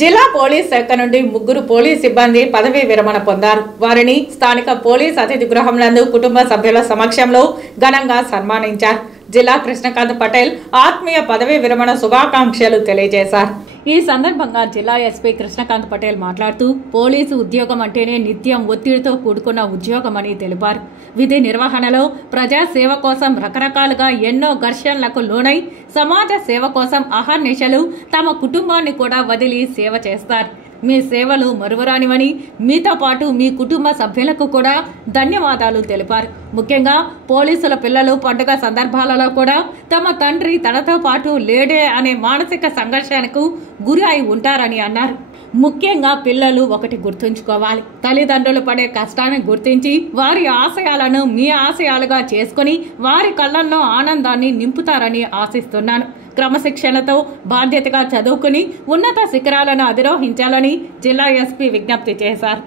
జిల్లా పోలీస్ శాఖ నుండి ముగ్గురు పోలీస్ సిబ్బంది పదవీ విరమణ పొందారు. వారిని స్థానిక పోలీస్ అతిథి గృహంనందు కుటుంబ సభ్యుల సమక్షంలో ఘనంగా సన్మానించారు. జిల్లా కృష్ణకాంత్ పటేల్ ఆత్మీయ పదవీ విరమణ శుభాకాంక్షలు తెలియజేశారు. ఈ సందర్భంగా జిల్లా ఎస్పీ కృష్ణకాంత్ పటేల్ మాట్లాడుతూ పోలీసు ఉద్యోగం అంటేనే నిత్యం ఒత్తిడితో కూడుకున్న ఉద్యోగమని తెలిపారు. విధి నిర్వహణలో ప్రజా సేవ కోసం రకరకాలుగా ఎన్నో ఘర్షణలకు లోనై సమాజ సేవ కోసం అహర్నిశలు తమ కుటుంబాన్ని కూడా వదిలి సేవ చేస్తారు. మీ సేవలు మరువరానివని, మీతో పాటు మీ కుటుంబ సభ్యులకు కూడా ధన్యవాదాలు తెలిపారు. ముఖ్యంగా పోలీసుల పిల్లలు పండుగ సందర్భాలలో కూడా తమ తండ్రి తనతో పాటు లేడే అనే మానసిక సంఘర్షణకు గురి అయి ఉంటారని అన్నారు. ముఖ్యంగా పిల్లలు ఒకటి గుర్తుంచుకోవాలి, తల్లిదండ్రులు పడే కష్టాన్ని గుర్తించి వారి ఆశయాలను మీ ఆశయాలుగా చేసుకుని వారి కళ్ళల్లో ఆనందాన్ని నింపుతారని ఆశిస్తున్నాను. క్రమశిక్షణతో బాధ్యతగా చదువుకుని ఉన్నత శిఖరాలను అధిరోహించాలని జిల్లా ఎస్పీ విజ్ఞప్తి చేశారు.